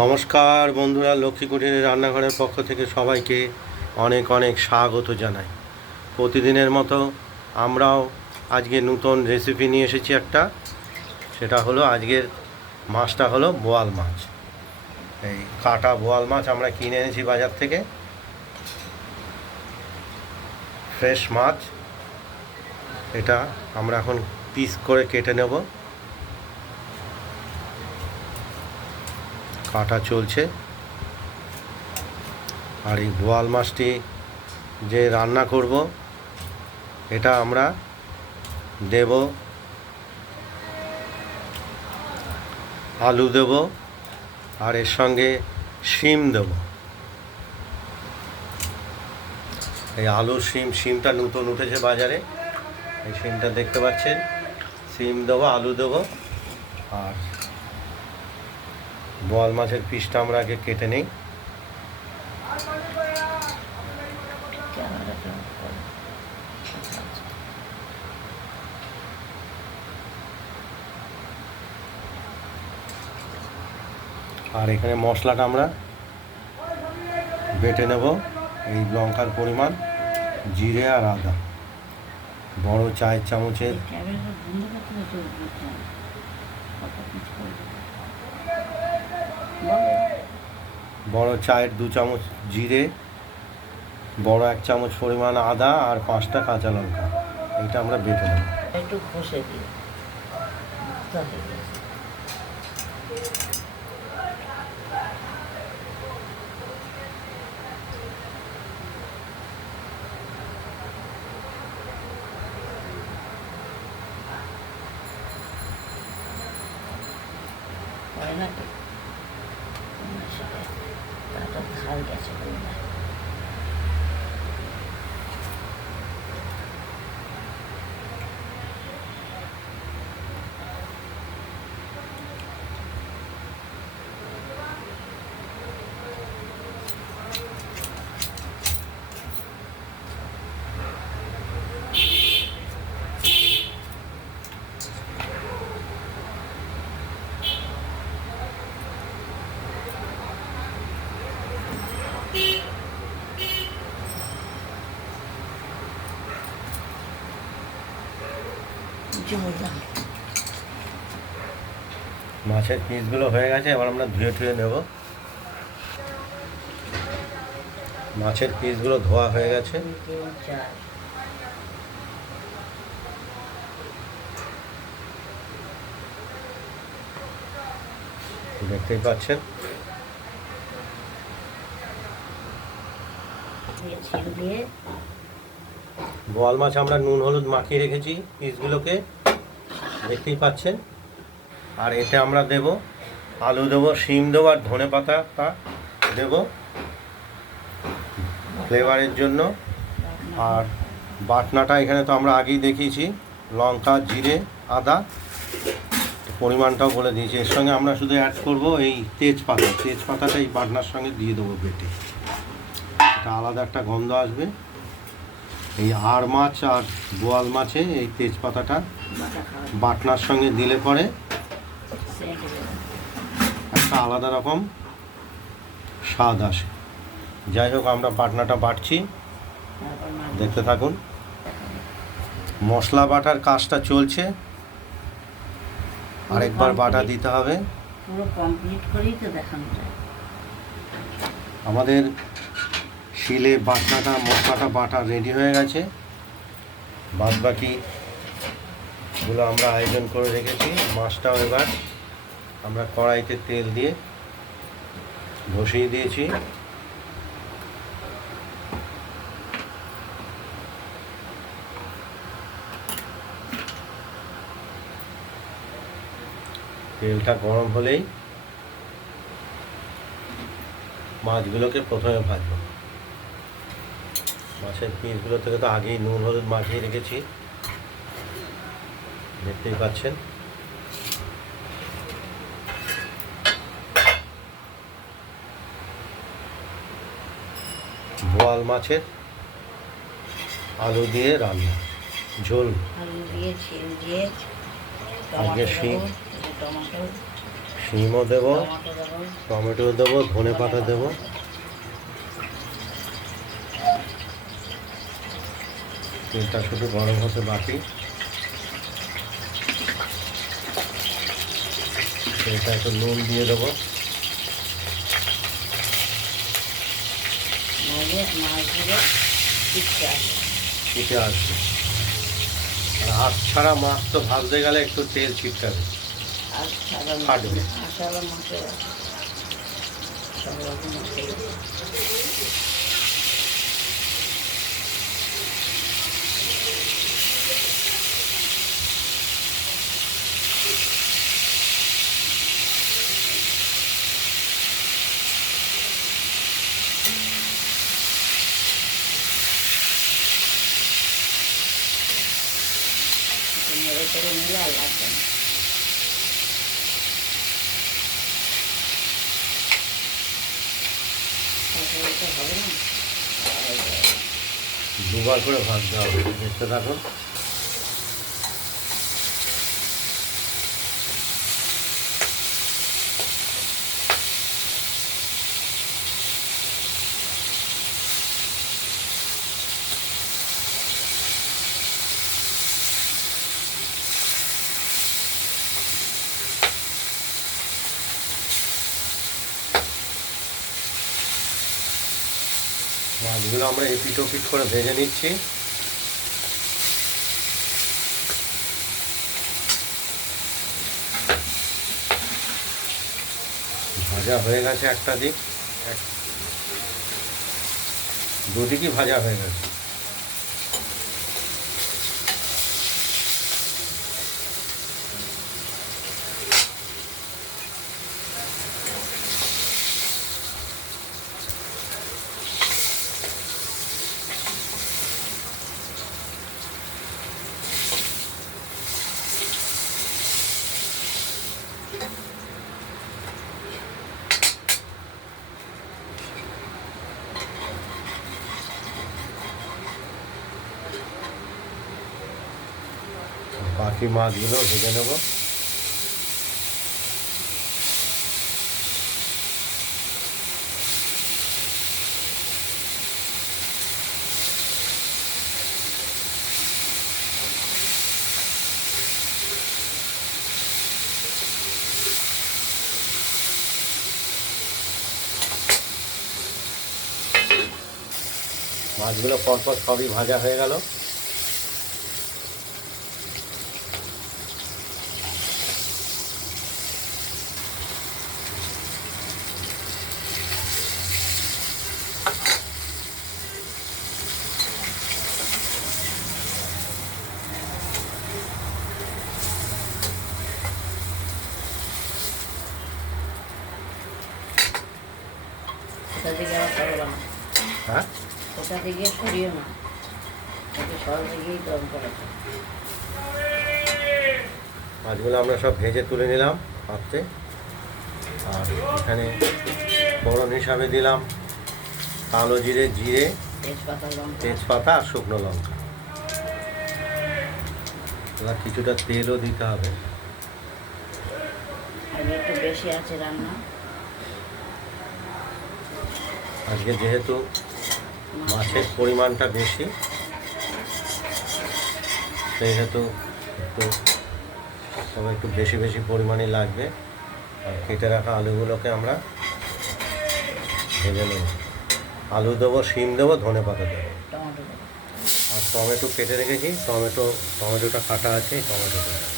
নমস্কার বন্ধুরা, লক্ষ্মী কুটিরের রান্নাঘরের পক্ষ থেকে সবাইকে অনেক অনেক স্বাগত জানাই। প্রতিদিনের মতো আমরাও আজকে নতুন রেসিপি নিয়ে এসেছি একটা, সেটা হলো আজকের মাছটা হলো বোয়াল মাছ। এই কাটা বোয়াল মাছ আমরা কিনে এনেছি বাজার থেকে। ফ্রেশ মাছ, এটা আমরা এখন পিস করে কেটে নেব। কাটা চলছে। আর এই বোয়াল মাছটি যে রান্না করব, এটা আমরা দেব, আলু দেব, আর এর সঙ্গে শিম দেব। এই আলু শিম, শিমটা নতুন উঠেছে বাজারে। এই শিমটা দেখতে পাচ্ছেন? শিম দেবো, আলু দেবো, আর বোয়াল মাছের পিসটা আমরা আগে কেটে নেই। আর এখানে মশলাটা আমরা বেটে নেব, এই লঙ্কার পরিমাণ, জিরে আর আদা। বড় চায়ের চামচের এই ক্যামেরাটা বন্ধ করতে হবে তো বুঝতে হবে। কত কিছু করে দেবে। বলো। বড় চায়ের দু চামচ জিরে, বড় এক চামচ পরিমাণ আদা আর পাঁচটা কাঁচা লঙ্কা। এটা আমরা বেটে নেব। একটু কষে দিও কিছু বললাম মাছের পিসগুলো হয়ে গেছে এবার আমরা ধুয়ে টুয়ে নেব। মাছের পিসগুলো ধোয়া হয়ে গেছে। দেখতেই পাচ্ছেন। বোয়াল মাছ আমরা নুন হলুদ মাখিয়ে রেখেছি পিসগুলোকে। দেখতেই পাচ্ছেন। আর এতে আমরা দেব। আলু দেবো, শিম দেবো আর ধনে পাতাটা দেবো। ফ্লেভারের জন্য। আর বাটনাটা এখানে তো আমরা আগেই দেখিয়েছি। লঙ্কা, জিরে, আদা। পরিমাণটাও বলে দিয়েছি। এর সঙ্গে আমরা শুধু অ্যাড করব এই তেজপাতা। তেজপাতাটা এই বাটনার সঙ্গে দিয়ে দেবো বেটে। এটা আলাদা একটা গন্ধ আসবে। এই আর মাছ আর বোয়াল মাছে এই তেজপাতাটা বাটনার সঙ্গে দিলে পরে একটা আলাদা রকম স্বাদ আসে। যাই হোক আমরা বাটনাটা বাটছি। দেখতে থাকুন। মশলা বাটার কাজটা চলছে। আরেকবার বাটা দিতে হবে। পুরো কমপ্লিট করেই তো দেখানো যায়। আমাদের শিলে বাটনাটা মশলাটা বাটা রেডি হয়ে গেছে। বাদ বাকিগুলো আমরা আয়োজন করে রেখেছি। মাছটাও এবার আমরা কড়াইতে তেল দিয়ে বসিয়ে দিয়েছি। তেলটা গরম হলেই মাছগুলোকে প্রথমে ভাজবো। মাছের পিসগুলো থেকে তো আগেই নুন হলুদ মাখিয়ে রেখেছি। দেখতেই পাচ্ছেন। বোয়াল মাছের আলু দিয়ে রান্না। ঝোল। আজকে শিম। শিমও দেবো টমেটো দেবো। ধনে পাতা দেবো। তেলটা শুধু গরম হতে বাকি। তেলটা একটু নুন দিয়ে দেবো। ঠিকছে আসে। আসবে। আর হাত ছাড়া মাছ তো ভাজতে গেলে একটু তেল ছিটকাবে ফাটবে। চেড়ে নিলে আর লাগবে না। হবে না। দুবার করে ভাজতে হবে দেখতে থাকুন মাছগুলো আমরা এপিট ওপিট করে ভেজে নিচ্ছি। ভাজা হয়ে গেছে একটা দিক। দুদিকই ভাজা হয়ে গেছে। বাকি মাছগুলো ভেজে নেব। মাছগুলো পরপর সবই ভাজা হয়ে গেল কোথা থেকে আবার সরবা না হ্যাঁ কোথা থেকে সরিও না ওকে সরল দিকেই গরম করেছে মাছগুলো আমরা সব ভেজে তুলে নিলাম পাত্রে আর এখানে ফোড়ন হিসাবে দিলাম কালো জিরে জিরে তেজপাতা আর শুকনো লঙ্কা। এবার কিছুটা তেলও দিতে হবে। একটু বেশি আছে রান্না। আজকে যেহেতু মাছের পরিমাণটা বেশি। সেহেতু একটু তবে একটু বেশি বেশি পরিমাণই লাগবে। আর কেটে রাখা আলুগুলোকে আমরা ভেজে নেব। আলু দেবো শিম দেবো ধনে পাতা দেবো। দেবো। আর টমেটো কেটে রেখেছি টমেটো টমেটোটা কাটা আছে টমেটো দেবো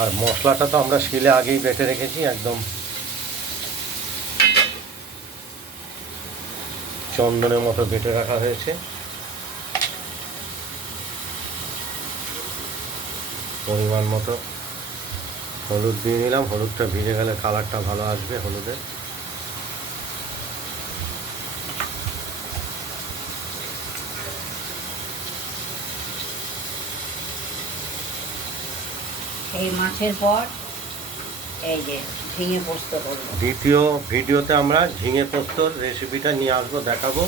আর মশলাটা তো আমরা শিলে আগেই বেটে রেখেছি, একদম। চন্দনের মতো বেটে রাখা হয়েছে। পরিমাণ মতো হলুদ দিয়ে নিলাম। হলুদটা ভিজে গেলে কালারটা ভালো আসবে হলুদের। সেই মাছের পর এই যে ঝিঙে পোস্ত করব। দ্বিতীয় ভিডিওতে আমরা ঝিঙে পোস্তর রেসিপিটা নিয়ে আসব দেখাবো।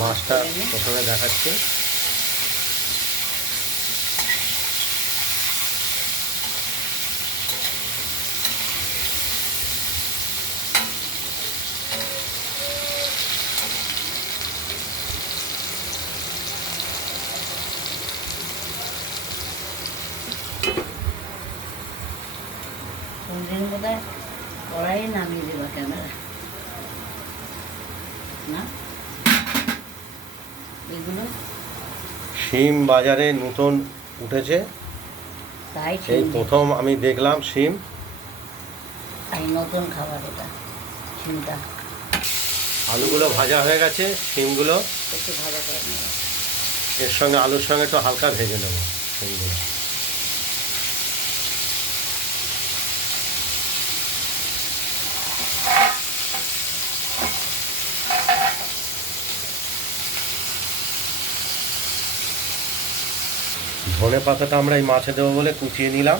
মাছটা প্রথমে দেখাচ্ছি কোনদিন বোধ হয় কড়াই নামিয়ে দেবো ক্যামেরা না এগুলো শিম বাজারে নতুন উঠেছে। তাই চিনি প্রথম আমি দেখলাম সিম নতুন খাবার এটা চিন্তা আলুগুলো ভাজা হয়ে গেছে শিমগুলো। একটু ভাজা করে নেব। এর সঙ্গে আলুর সঙ্গে একটু হালকা ভেজে নেব শিমগুলো। ধনে পাতাটা আমরা এই মাছে দেবো বলে কুচিয়ে নিলাম।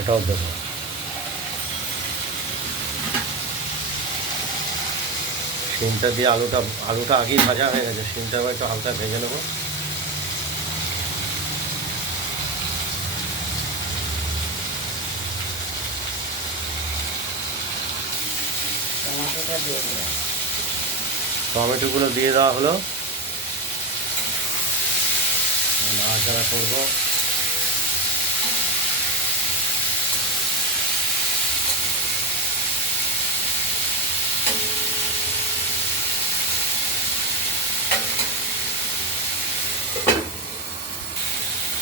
এটাও দেবো। শিমটা দিয়ে আলুটা আলুটা আগেই ভাজা হয়ে গেছে। শিমটা এবার একটু হালকা ভেজে নেব। টমেটোগুলো দিয়ে দেওয়া হলো। নাড়াচাড়া করব।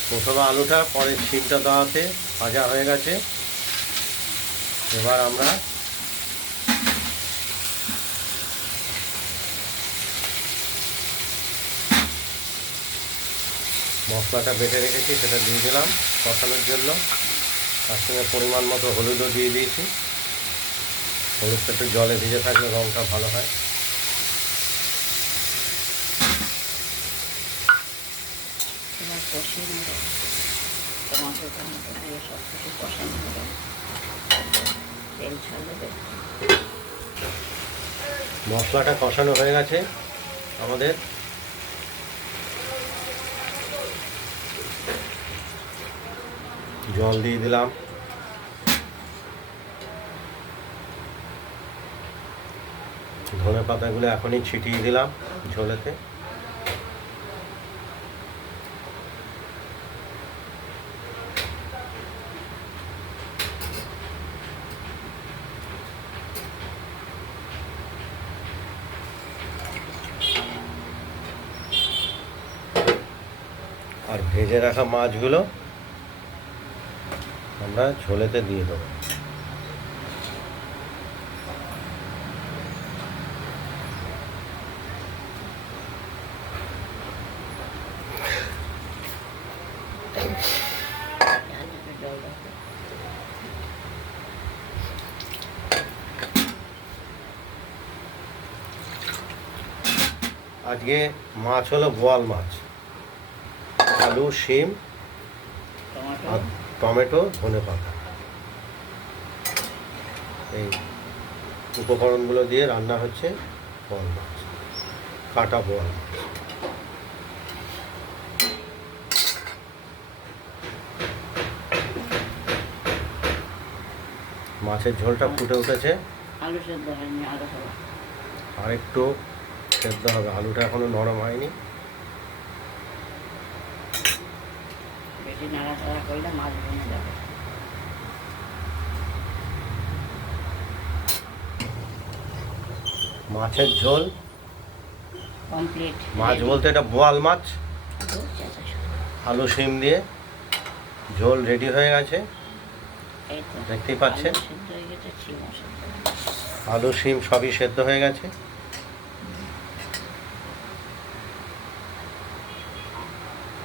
প্রথমে আলুটা পরে শিমটা দেওয়াতে ভাজা হয়ে গেছে। এবার আমরা মশলাটা বেটে রেখেছি সেটা দিয়ে দিলাম কষানোর জন্য। তার সঙ্গে পরিমাণ মতো হলুদও দিয়ে দিয়েছি। হলুদটা একটু জলে ভিজে থাকলে রঙটা ভালো হয়। কষিয়ে নেব। টমাটো টমাটো দিয়ে সব কিছু কষানো হবে। তেল ছাড়বে মশলাটা কষানো হয়ে গেছে আমাদের। জল দিয়ে দিলাম। ধনে পাতাগুলো এখনই ছিটিয়ে দিলাম ঝোলেতে। আর ভেজে রাখা মাছগুলো আমরা ঝোলেতে দিয়ে দেবো। আজকে মাছ হলো বোয়াল মাছ আলু শিম টমেটো ধনে পাতা। এই উপকরণগুলো দিয়ে রান্না হচ্ছে বোয়াল মাছ কাটা বোয়াল মাছ। মাছের ঝোলটা ফুটে উঠেছে। আলু সেদ্ধ হয়নি আর একটু সেদ্ধ হবে আলুটা এখনও নরম হয়নি। বেশি নাড়াচাড়া করলে মাছ ভেঙে যাবে। মাছের ঝোল? কমপ্লিট। মাছ বলতে এটা বোয়াল মাছ? আলু শিম দিয়ে। ঝোল রেডি হয়ে গেছে। দেখতেই পাচ্ছেন? আলু শিম সবই সেদ্ধ হয়ে গেছে।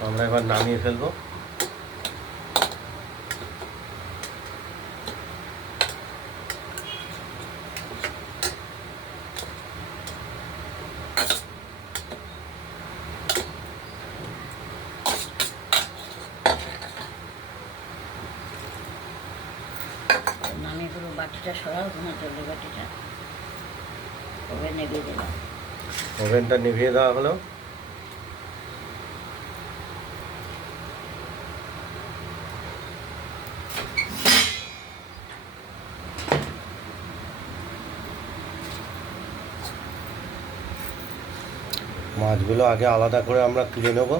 আমরা এবার নামিয়ে ফেলব। সরাও, তোমার জলের নেবে দিলাম। ওভেনটা নিভিয়ে দেওয়া হলো? মাছগুলো আগে আলাদা করে আমরা তুলে নেব।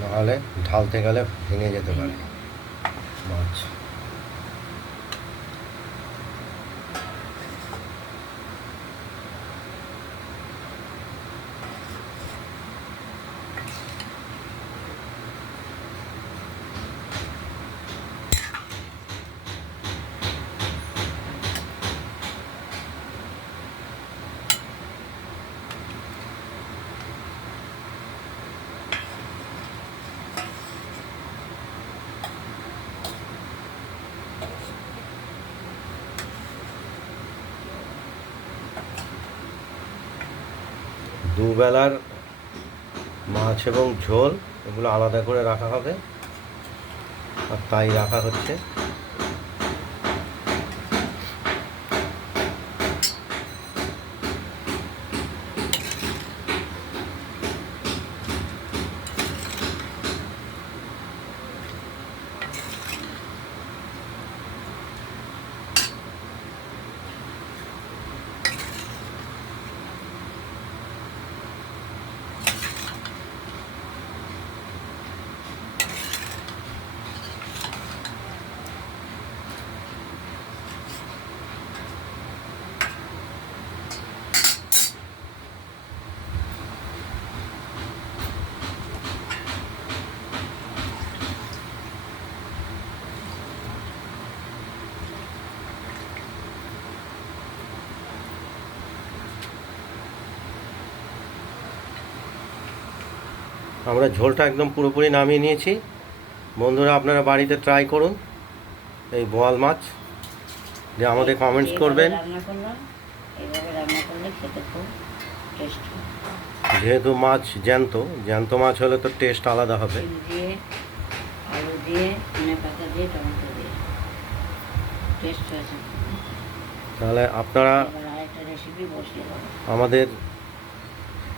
নাহলে ঢালতে গেলে ভেঙে যেতে পারে। মাছ। দুবেলার মাছ এবং ঝোল এগুলো আলাদা করে রাখা হবে। আর তাই রাখা হচ্ছে। আমরা ঝোলটা একদম পুরোপুরি নামিয়ে নিয়েছি। বন্ধুরা আপনারা বাড়িতে ট্রাই করুন এই বোয়াল মাছ। যে আমাদের কমেন্টস করবেন। যেহেতু মাছ জ্যান্ত জ্যান্ত মাছ হলে তো টেস্ট আলাদা হবে। তাহলে আপনারা আমাদের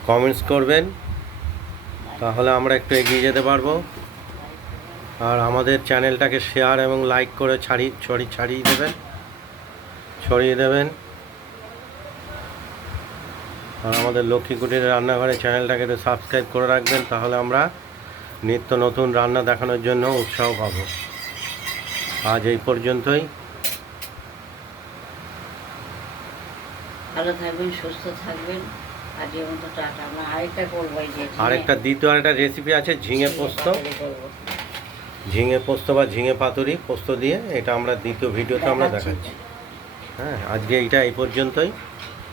কমেন্টস করবেন। তাহলে আমরা একটু এগিয়ে যেতে পারব। আর আমাদের চ্যানেলটাকে শেয়ার এবং লাইক করে ছাড়ি ছড়ি ছাড়িয়ে দেবেন। ছড়িয়ে দেবেন। আর আমাদের লক্ষ্মী কুটির রান্নাঘরে চ্যানেলটাকে একটু সাবস্ক্রাইব করে রাখবেন, তাহলে আমরা নিত্য নতুন রান্না দেখানোর জন্য উৎসাহ পাবো। আজ এই পর্যন্তই। ভালো থাকবেন, সুস্থ থাকবেন। আজকের মতো টাটা। আমরা আরেকটা করব এই যে আরেকটা দ্বিতীয় আরেকটা রেসিপি আছে ঝিঙে পোস্ত। ঝিঙে পোস্ত বা ঝিঙে পাতুরি পোস্ত দিয়ে এটা আমরা দ্বিতীয় ভিডিওতে আমরা। দেখাচ্ছি। হ্যাঁ আজকে এইটা এই পর্যন্তই।